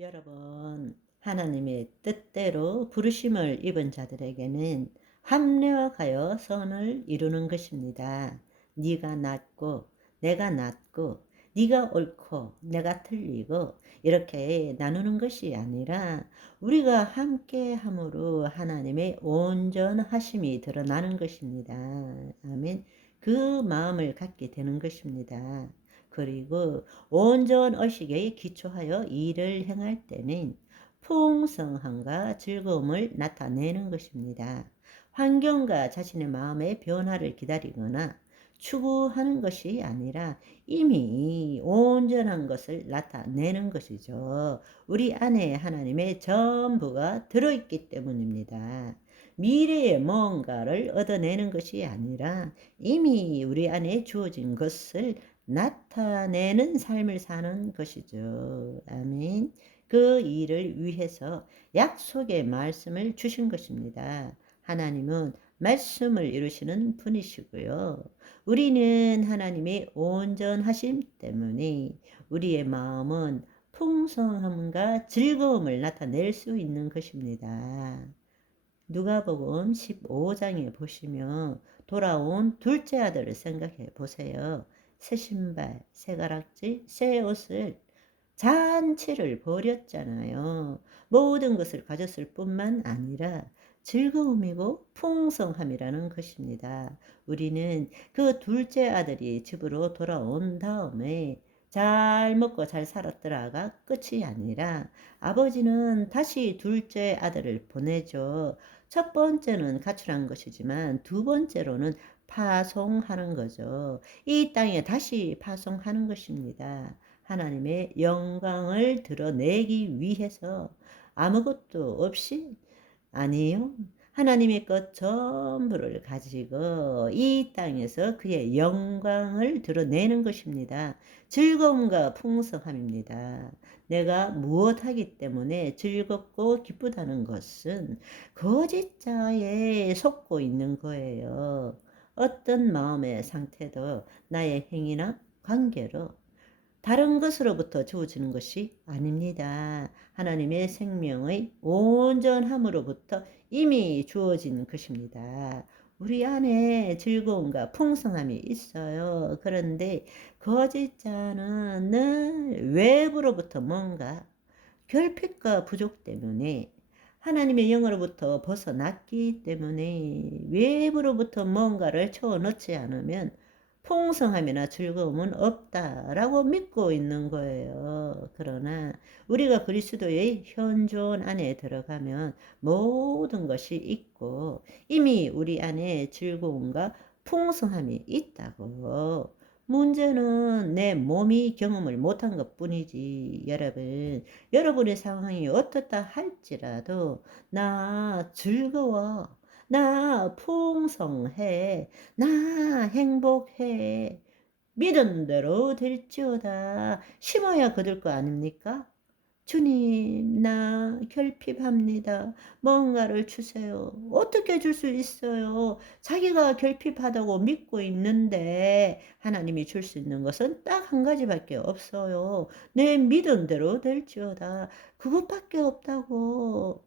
여러분, 하나님의 뜻대로 부르심을 입은 자들에게는 합력하여 선을 이루는 것입니다. 네가 낫고 내가 낫고 네가 옳고 내가 틀리고 이렇게 나누는 것이 아니라 우리가 함께 함으로 하나님의 온전하심이 드러나는 것입니다. 아멘. 그 마음을 갖게 되는 것입니다. 그리고 온전 의식에 기초하여 일을 행할 때는 풍성함과 즐거움을 나타내는 것입니다. 환경과 자신의 마음의 변화를 기다리거나 추구하는 것이 아니라 이미 온전한 것을 나타내는 것이죠. 우리 안에 하나님의 전부가 들어있기 때문입니다. 미래의 뭔가를 얻어내는 것이 아니라 이미 우리 안에 주어진 것을 나타내는 삶을 사는 것이죠. 아멘. 그 일을 위해서 약속의 말씀을 주신 것입니다. 하나님은 말씀을 이루시는 분이시고요. 우리는 하나님의 온전하심 때문에 우리의 마음은 풍성함과 즐거움을 나타낼 수 있는 것입니다. 누가복음 15장에 보시면 돌아온 둘째 아들을 생각해 보세요. 새 신발, 새 가락지, 새 옷을 잔치를 벌였잖아요. 모든 것을 가졌을 뿐만 아니라 즐거움이고 풍성함이라는 것입니다. 우리는 그 둘째 아들이 집으로 돌아온 다음에 잘 먹고 잘 살았더라가 끝이 아니라 아버지는 다시 둘째 아들을 보내죠. 첫 번째는 가출한 것이지만 두 번째로는 파송하는 거죠. 이 땅에 다시 파송하는 것입니다. 하나님의 영광을 드러내기 위해서 아무것도 없이 아니요. 하나님의 것 전부를 가지고 이 땅에서 그의 영광을 드러내는 것입니다. 즐거움과 풍성함입니다. 내가 무엇하기 때문에 즐겁고 기쁘다는 것은 거짓자에 속고 있는 거예요. 어떤 마음의 상태도 나의 행위나 관계로 다른 것으로부터 주어지는 것이 아닙니다. 하나님의 생명의 온전함으로부터 이미 주어진 것입니다. 우리 안에 즐거움과 풍성함이 있어요. 그런데 거짓자는 늘 외부로부터 뭔가 결핍과 부족 때문에 하나님의 영으로부터 벗어났기 때문에 외부로부터 뭔가를 채워넣지 않으면 풍성함이나 즐거움은 없다라고 믿고 있는 거예요. 그러나 우리가 그리스도의 현존 안에 들어가면 모든 것이 있고 이미 우리 안에 즐거움과 풍성함이 있다고. 문제는 내 몸이 경험을 못한 것 뿐이지. 여러분의 상황이 어떻다 할지라도 나 즐거워. 나 풍성해. 나 행복해. 믿은 대로 될지어다. 심어야 거둘 거 아닙니까? 주님, 나 결핍합니다. 뭔가를 주세요. 어떻게 줄 수 있어요? 자기가 결핍하다고 믿고 있는데 하나님이 줄 수 있는 것은 딱 한 가지밖에 없어요. 내 믿은 대로 될지어다. 그것밖에 없다고.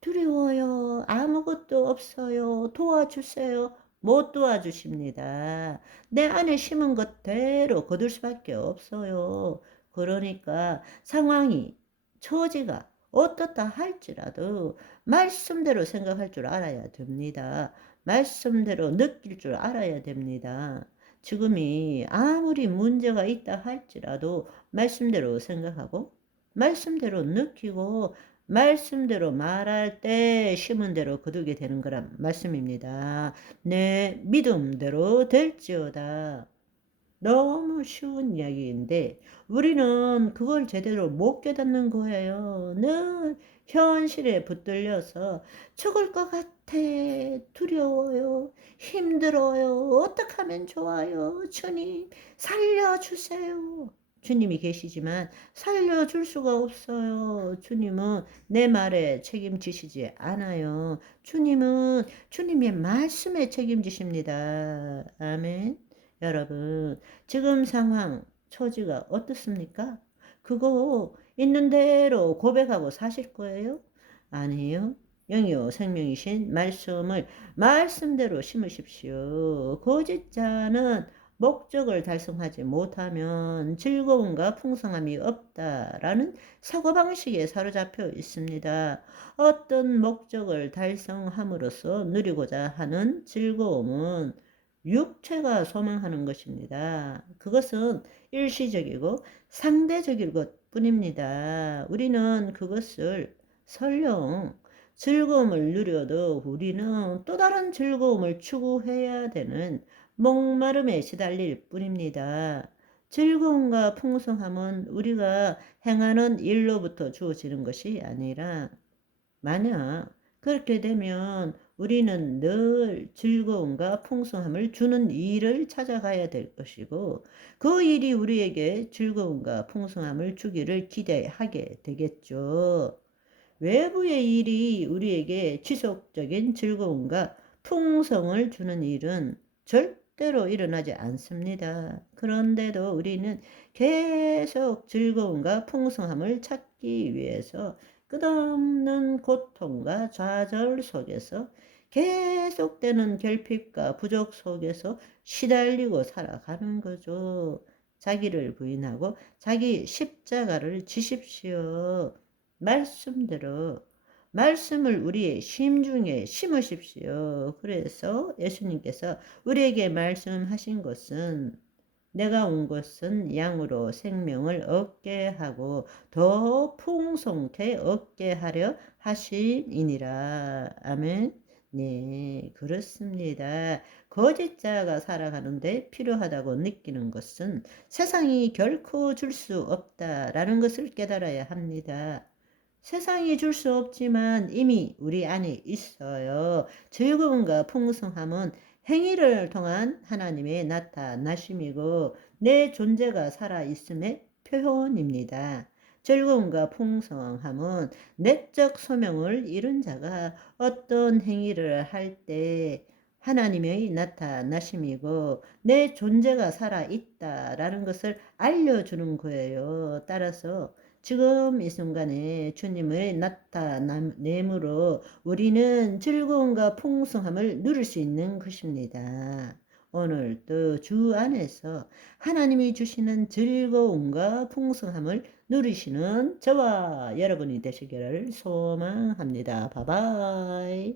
두려워요. 아무것도 없어요. 도와주세요. 못 도와주십니다. 내 안에 심은 것대로 거둘 수밖에 없어요. 그러니까 상황이 처지가 어떻다 할지라도 말씀대로 생각할 줄 알아야 됩니다. 말씀대로 느낄 줄 알아야 됩니다. 지금이 아무리 문제가 있다 할지라도 말씀대로 생각하고 말씀대로 느끼고 말씀대로 말할 때 심은 대로 거두게 되는 거란 말씀입니다. 내 믿음대로 될지어다. 너무 쉬운 이야기인데 우리는 그걸 제대로 못 깨닫는 거예요. 늘 현실에 붙들려서 죽을 것 같아. 두려워요. 힘들어요. 어떻게 하면 좋아요. 주님 살려주세요. 주님이 계시지만 살려줄 수가 없어요. 주님은 내 말에 책임지시지 않아요. 주님은 주님의 말씀에 책임지십니다. 아멘. 여러분, 지금 상황, 처지가 어떻습니까? 그거 있는 대로 고백하고 사실 거예요? 아니에요. 영이요 생명이신 말씀을 말씀대로 심으십시오. 거짓자는 목적을 달성하지 못하면 즐거움과 풍성함이 없다라는 사고방식에 사로잡혀 있습니다. 어떤 목적을 달성함으로써 누리고자 하는 즐거움은 육체가 소망하는 것입니다. 그것은 일시적이고 상대적일 것 뿐입니다. 우리는 그것을 설령 즐거움을 누려도 우리는 또 다른 즐거움을 추구해야 되는 목마름에 시달릴 뿐입니다. 즐거움과 풍성함은 우리가 행하는 일로부터 주어지는 것이 아니라 만약 그렇게 되면 우리는 늘 즐거움과 풍성함을 주는 일을 찾아가야 될 것이고 그 일이 우리에게 즐거움과 풍성함을 주기를 기대하게 되겠죠. 외부의 일이 우리에게 지속적인 즐거움과 풍성을 주는 일은 절대로 일어나지 않습니다. 그런데도 우리는 계속 즐거움과 풍성함을 찾기 위해서 끝없는 고통과 좌절 속에서 계속되는 결핍과 부족 속에서 시달리고 살아가는 거죠. 자기를 부인하고 자기 십자가를 지십시오. 말씀대로 말씀을 우리의 심중에 심으십시오. 그래서 예수님께서 우리에게 말씀하신 것은 내가 온 것은 양으로 생명을 얻게 하고 더 풍성케 얻게 하려 하심이니라. 아멘. 네, 그렇습니다. 거짓자가 살아가는데 필요하다고 느끼는 것은 세상이 결코 줄 수 없다라는 것을 깨달아야 합니다. 세상이 줄 수 없지만 이미 우리 안에 있어요. 즐거움과 풍성함은 행위를 통한 하나님의 나타나심이고 내 존재가 살아있음의 표현입니다. 즐거움과 풍성함은 내적 소명을 이룬 자가 어떤 행위를 할 때 하나님의 나타나심이고 내 존재가 살아있다라는 것을 알려주는 거예요. 따라서 지금 이 순간에 주님의 나타남으로 우리는 즐거움과 풍성함을 누릴 수 있는 것입니다. 오늘도 주 안에서 하나님이 주시는 즐거움과 풍성함을 누리시는 저와 여러분이 되시기를 소망합니다. 바이바이.